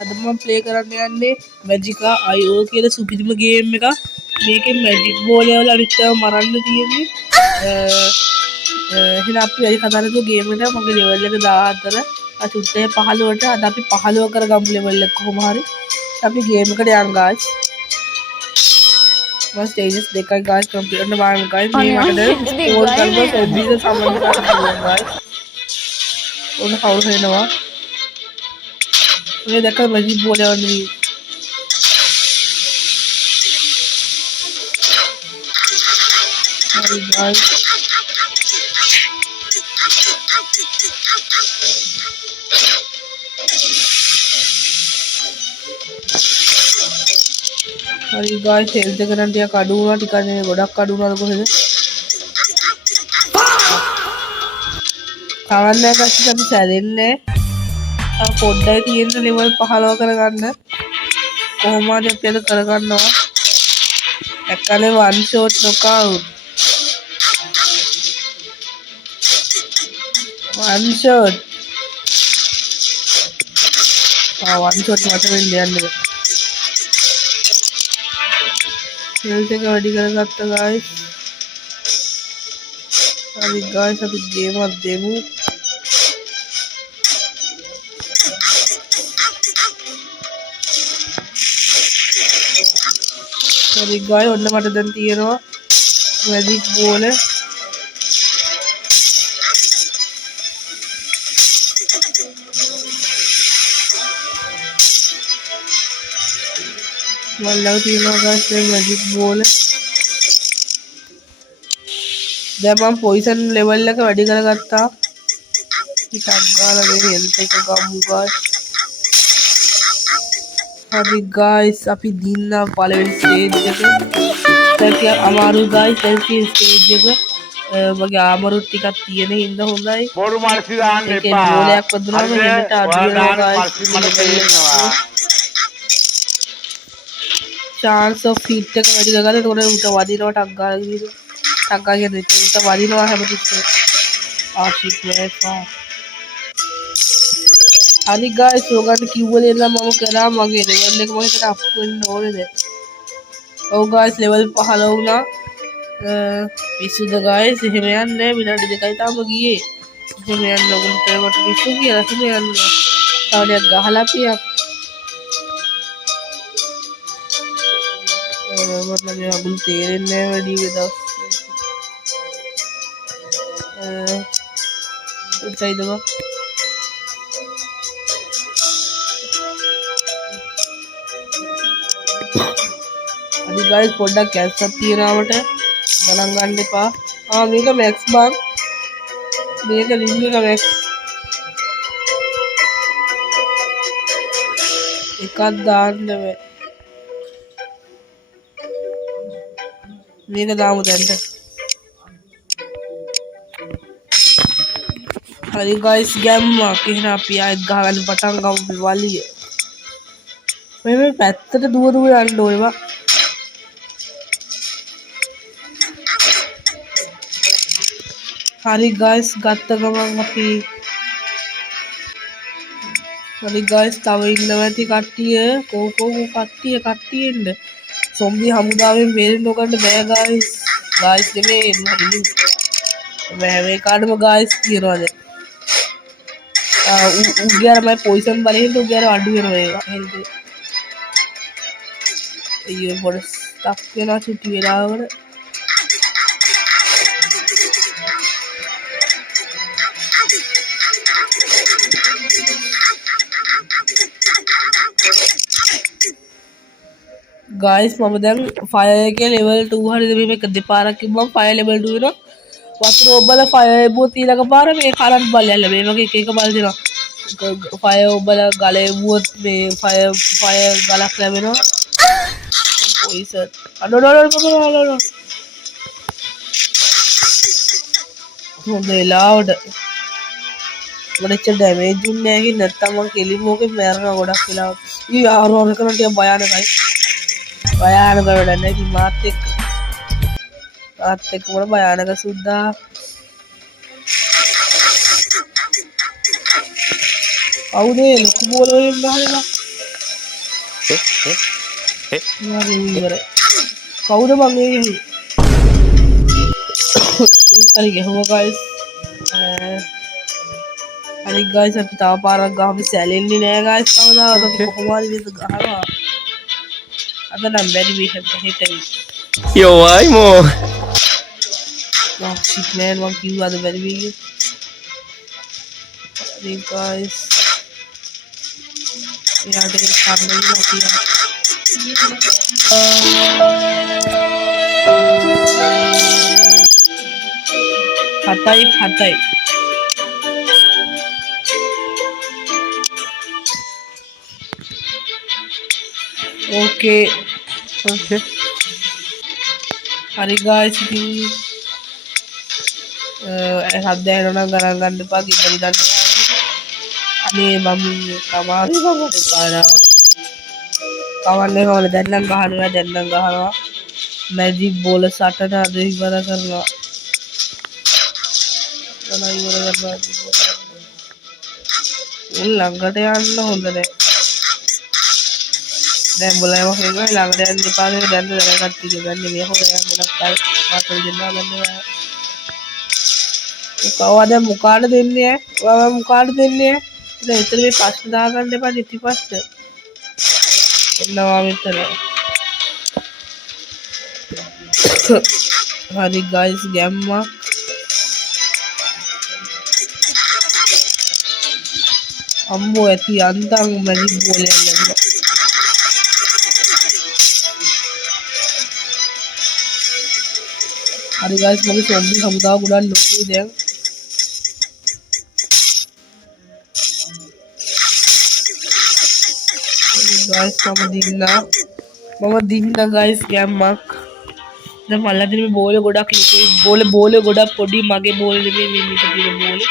අද මම ප්ලේ කරන්න යන්නේ මැජිකා IO කියලා සුපිරිම ගේම් එක. මේකේ මැජික් බෝල් වල අනිත් ඒවා මරන්න තියෙන්නේ. එහෙනම් අපි වැඩි කතා නැතුව ගේම් එකට මගේ ලෙවල් එක 14. අචුත්තේ 15ට අද අපි 15 කරගමු ලෙවල් එක කොහොම හරි. අපි ගේම් එකට යන්න guys. මම ස්ටේජස් දෙකයි guys කම්ප්ලීට් කරන්න බාරම guys. මේ මටද ස්කෝර් කරලා ඔබ්බිද සම්බන්ධ කරගන්න guys. ඔන්න කවුරු එනවා. මේ දැක්ක මැජික් බෝල් යවන්නේ. හරි guys. හරි guys හෙල්ත් එක නම් ටිකක් අඩු වුණා ටිකක් නෙමෙයි ගොඩක් අඩු වුණාද කොහෙද? කවන්නේ කස්සිට අපි සැරෙන්නේ. පොඩ්ඩයි තියෙන ලෙවල් 15 කරගන්න. කොහොම හරි අපි අද කරගන්නවා. එක්කනේ one shot knockout. one shot. one shot මට වෙන්නේ යන්නේ. හෙල්ත් එක වැඩි කරගත්තා guys. හරි guys අපි ගේම් එකක් දෙමු. හරි guys ඔන්න මට දැන් තියෙනවා මැජික් බෝල. මම ළඟ තියෙනවා guys මේ මැජික් බෝල. දැන් මම පොයිසන් ලෙවල් එක වැඩි කරගත්තා. ටිකක් ගාලා මේ හෙල්ත් එක ගමු guys. හරි guys අපි දින්නා පළවෙනි ස්ටේජ් එක. දැන් අමාරු guys දැන් ස්ටේජ් එක මගේ ආමරු ටිකක් තියෙන හින්දා හොඳයි. බොරු මාර්සි දාන්න එපා. ඒකේ බෝලයක් වදුනාම මෙන්නට අඩු වෙනවා guys. chance of hit එක වැඩි කරගන්න. එතකොට උට වදිනවා ටක් ගාලා ගිහින්. ටක් ගාලා කියන උට වදිනවා හැමතිස්සෙම. shit වේසා. හරි guys ඔයගොල්ලන්ට කිව්වල ඉඳලා මම කරා මගේ ලෙවල් එක මම හිතට අප් වෙන්න ඕනේද. ඔව් guys level 15 වුණා. පිස්සුද guys එහෙම යන්නේ විනාඩි 2යි තාම ගියේ. එහෙම යන්න ඔයගොල්ලන්ට මට පිස්සු කියලා එහෙම යන්න. තවඩයක් ගහලා පියක්. මට මේ අගුල් තේරෙන්නේ නැහැ වැඩි වෙදස්. උත්සයිද බා. අද guys පොඩ්ඩක් කැස්සක් තියනවට ගණන් ගන්න එපා. මේක max බං. මේක රින්ග් එක max. එකක් දාන්න බෑ. මේක දාමු දැන්ට. හරි guys ගැම්මක්. එහෙනම් අපි ආයෙත් ගහගන්න පටන් ගමු වලිය. මේ පැත්තට දුව දුව යන්න ඕනේ බා. හරි guys ගත්ත ගමන් අපි හරි guys තව ඉන්නවා ඇති කට්ටිය කෝ කට්ටිය ඉන්න සොම්බි හමුදාවෙන් බේරෙන්න නොගන්න බෑ guys නෙමෙයි මේ කාඩම guys කියනවා දැන් උගේ අර මම පොයිසන් බලහින්ද උගේ අර අඩු වෙනවා ඒවා හෙල්ද අයියෝ පොඩ ස්ටක් වෙනවා චුටි වෙලාවකට guys මම දැන් ෆයර් එකේ level 2 හරිද මේක දෙපාරක් කිව්වම ෆයර් level 2 වෙනවා වතුර ඔබල ෆයර් එබුවොත් ඊළඟ පාර මේ කරන්ට් බල්යල්ල මේ වගේ එක බල් දෙනවා ෆයර් ඔබල ගල එබුවොත් මේ ෆයර් ගලක් ලැබෙනවා පොයිසන් අඩෝ හොඳ වෙලාවට මට ඩැමේජ් දුන්නේ නැහැ නැත්තම් මම කෙලින්ම ඕකේ මැරෙනවා ගොඩක් වෙලාවට ඊ ආරෝහණ කරන ටික භයානකයි භයානක වැඩක් නැහැ ඉතින් මාත් එක්ක මොන භයානක සුද්දා කවුද ලොකු බෝල වලින් ගහලා ඉවරයි. කවුද මං ඒ හරි ගැහුවා guys. හරි guys අපි තව පාරක් ගහමු සැලෙන්නේ නෑ guys කවදාවත් අපි කොහොම හරි මේක ගහනවා. අද නම් බැරි විදිහට හිටයි. යෝයි මෝ shit man මං කිව්වා අද බැරි වෙයි. හරි guys. එයාට ඒක කරන්න කියලා කියනවා. හතයි okay හරි guys ඉතින් හද්ද ඇරෙනවා ගණන් ගන්න එපා කිව්වලි දන්න අනේ මම කමාරි මමට පාරාව කවන්නේ කොහොමද දැන් නම් ගහනවා මැජික් බෝල සටන අද ඉවර කරනවා ළඟට යන්න හොඳ නෑ දැන් බලයම හොයනවා ළඟට යන්න එපා නේ දැන් දැනගත්ත ඉතින් ගන්න මේ හොයන්න ගොඩක් කල් පාතල් දෙන්නා ගන්නවා කවද මුකාට දෙන්නේ ඔයා මුකාට දෙන්නේ දැන් ඉතින් මේ ප්‍රශ්න දාගන්න එපා නිති ප්‍රශ්න එන්නවා මෙතන හරි guys ගැම්මා අම්මෝ ඇති අන්තං මැජික් බෝලයක් ලැබුණා හරි guys මගේ සොම්බි හමුදාව ගොඩක් ලොකුයි දැන් guys මම දින්නා guys ගැම්මක් දැන් මල්ලදී මේ බෝලේ ගොඩක් ලොකුයි බෝලේ ගොඩක් පොඩි මගේ බෝලේ නෙමෙයි මේ මිට තියෙන බෝලේ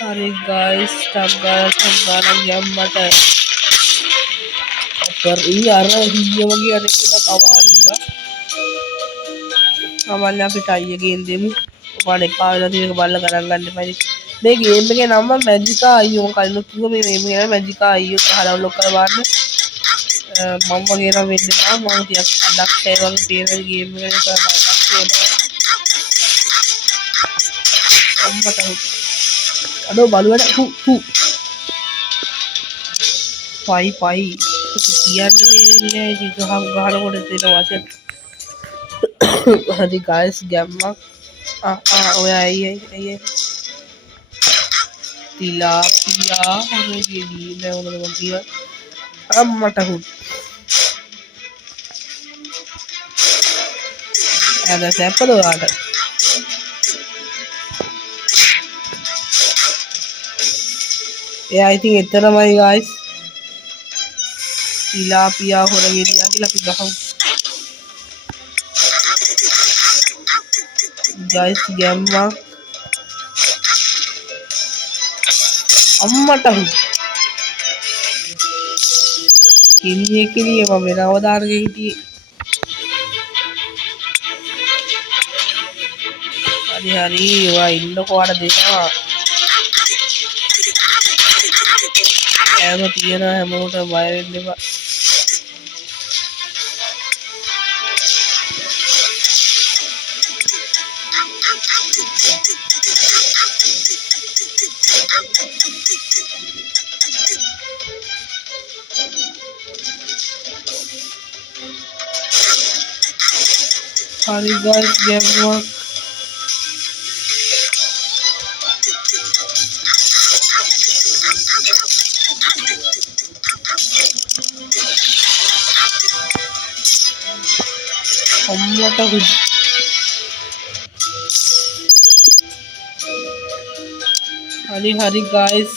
හරි guys ටග්ගාලා ගැම්මට කරී අර හිය වගේ අර කියලා කවාරිවා අමල්ලා අපි ටයි එකෙන් දෙමු ඔයාලා එපා වෙලා තියෙක බලලා ගණන් ගන්න එපා මේ ගේම් එකේ නම මැජිකා අයියෝ මම කලින් කිව්වා මේ ගේම් එකේ මැජිකා අයියෝ ගහලා ඩවුන්ලෝඩ් කරලා බලන්න මම වගේ නම් වෙන්න එපා මම ටිකක් අඩක් ඒ වගේ තියෙන ගේම් එකකට ඩවුන්ලෝඩ් කරනවා අම්මට අදෝ බලුවට පයි කියන්න දෙන්නේ ඒක ගහනකොට තියෙන වචන හරි guys ගැම්මක් ඔය අයියේ තිලාපියා හරි ගෙඩි නෑ මොනවද මම කියව අම්මට හුත් අද සැපද ඔයාලට එයා ඉතින් එතරම්යි guys තිලාපියා හොර ගෙඩියා කියලා අපි ගහමු guys ගැම්මක් අම්මට හුත් කිරියේ මම වෙන අවදානක හිටියේ හරි ඔයා ඉන්නකෝ අර දෙනවා කෑම තියෙන හැමෝටම බය වෙන්න එපා hurry guys, game work. Omelette good. Hurry guys.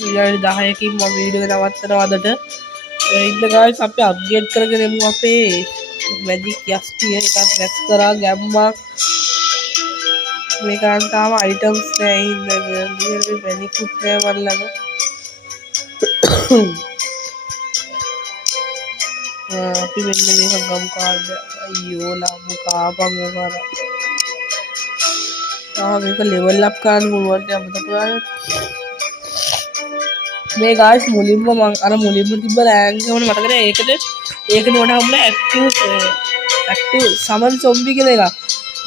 ඊළඟ 10කින් මම වීඩියෝ එක නවත්තනවා අදට. ඉන්න guys අපි අප්ග්‍රේඩ් කරගෙන යමු අපේ මැජික් යස්ටිය එකක් රැස් කරා ගැම්මක් මේකන් තාම අයිටම්ස් නෑ ඉන්නේ මේ මැනිකුත් නෑ මන් ළඟ අපි මෙන්න මේක ගම් කාඩ් අයියෝ ලාමු කාපන් ඔයාල මේක ලෙවල් අප් කරන්න පුළුවන් නේ අපිට පුරාට මේ ගායිස් මුලින්ම මම අර මුලින්ම තිබ්බ රෑන්ක් එක මට මතකනේ ඒකනේ මට හම්බුනේ ඇක්ටිව් සමන් සොම්බි කියලා එකක්.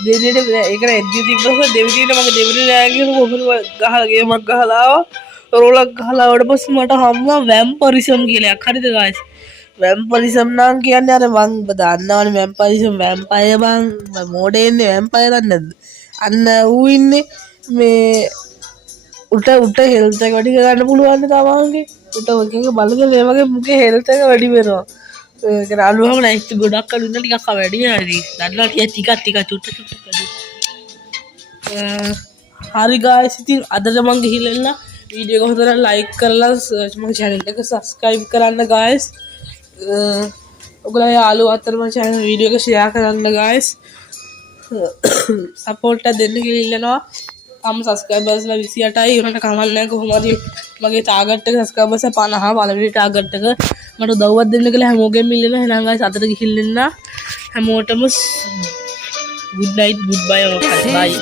දෙවියන්ට ඒකට එද්දි තිබ්බම දෙවියන්ට මගේ දෙවියන් රෑන්ක් එක කොහොමද ගහලා ගේමක් ගහලා ආවා රෝලක් ගහලා ආවට පස්සේ මට හම්බුණා වැම්පරිසම් කියලා එකක්. හරිද ගායිස්? වැම්පරිසම් නම් කියන්නේ අර මං දන්නවනේ වැම්පරිසම් වැම්පයර් බං මොඩේ ඉන්නේ වැම්පයර් නැද්ද? අන්න ඌ ඉන්නේ මේ උට හෙල්ත් එක වැඩි කරගන්න පුළුවන් තමන්ගේ උට ඔකගේ බලගෙන මේ වගේ මුගේ හෙල්ත් එක වැඩි වෙනවා. ඒක අලුවම නැයිස් ගොඩක් අලු ඉන්න ටිකක් වැඩි වෙනවා. දන්නවා ටික චුට්ට වැඩි. හරි ගායිස් ඉතින් අදට මං ගිහිල්ලා එන්න වීඩියෝ එක හොඳට ලයික් කරලා මගේ channel එක subscribe කරන්න ගායිස්. ඔයගොල්ලෝ යාළුවෝ අතර මගේ channel වීඩියෝ එක share කරන්න ගායිස්. support එක දෙන්න කියලා ඉල්ලනවා. subscribers ලා 28යි උනට කමක් නැහැ කොහොමද මගේ target එක subscribers 50 පළවෙනි target එක මට උදව්වක් දෙන්න කියලා හැමෝගෙම ඉල්ලනවා. එහෙනම් guys අතට ගිහින් එන්න හැමෝටම good night goodbye bye.